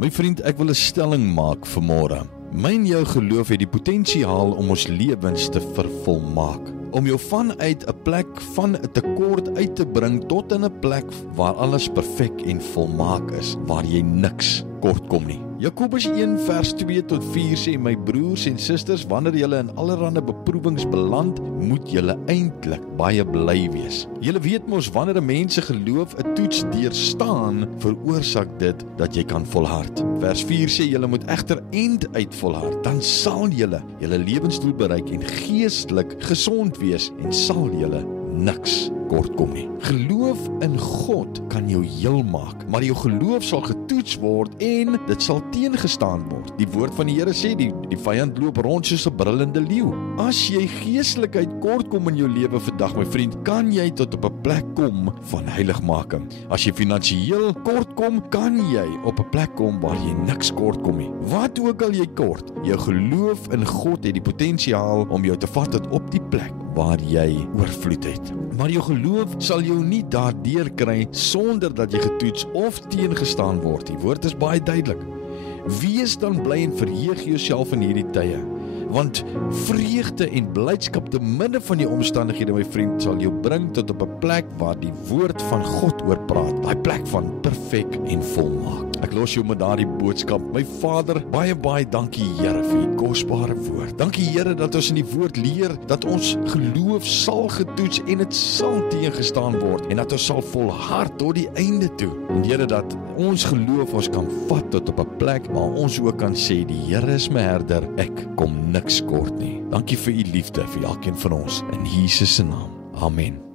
My vriend, ek wil 'n stelling maak vanmôre. My en jou geloof het die potensiaal om ons lewens te vervolmaak. Om jou vanuit 'n plek van 'n tekort uit te bring tot in 'n plek waar alles perfek en volmaak is, waar jy niks kort kom nie. Jakobus 1 vers 2 tot 4 sê, my broers en susters, wanneer julle in allerlei beproewings beland, moet julle eintlik baie bly wees. Julle weet mos, wanneer 'n mens se geloof 'n toets deurstaan, veroorsaak dit dat jy kan volhard. Vers 4 sê, julle moet egter end uit volhard, dan sal julle lewensdoel bereik en geestelik gesond wees en sal julle niks kort kom nie. Geloof in God kan jou heel maak, maar jou geloof sal getoets word en dit sal teengestaan word. Die woord van die Here sê, die vyand loop rond soos 'n brullende leeu. As jy geestelikheid kort kom in jou lewe vandag, my vriend, kan jy tot op 'n plek kom van heiligmaking. As jy finansiëel kort kom, kan jy op 'n plek kom waar jy niks kort kom nie. Wat ook al jy kort, jou geloof in God het die potensiaal om jou te vat tot op die plek waar jy oorvloed het. Maar jou geloof sal jou nie daardeur kry sonder dat jy getoets of teengestaan word. Die woord is baie duidelik. Wees dan bly en verheug jouself in hierdie tye, want vreugde en blydskap te midde van die omstandighede, my vriend, sal jou bring tot op 'n plek waar die woord van God oor praat, daai plek van perfek en volmaak. Ek los jou met daardie boodskap. My Vader, baie dankie Here vir u kosbare woord. Dankie Here dat ons in die woord leer dat ons geloof sal getoets en dit sal teengestaan word en dat ons sal volhard tot die einde toe. En Here, dat ons geloof ons kan vat tot op 'n plek waar ons ook kan sê, die Here is my herder, ek kom niks kort nie. Dankie vir u liefde vir elkeen van ons in Jesus se naam. Amen.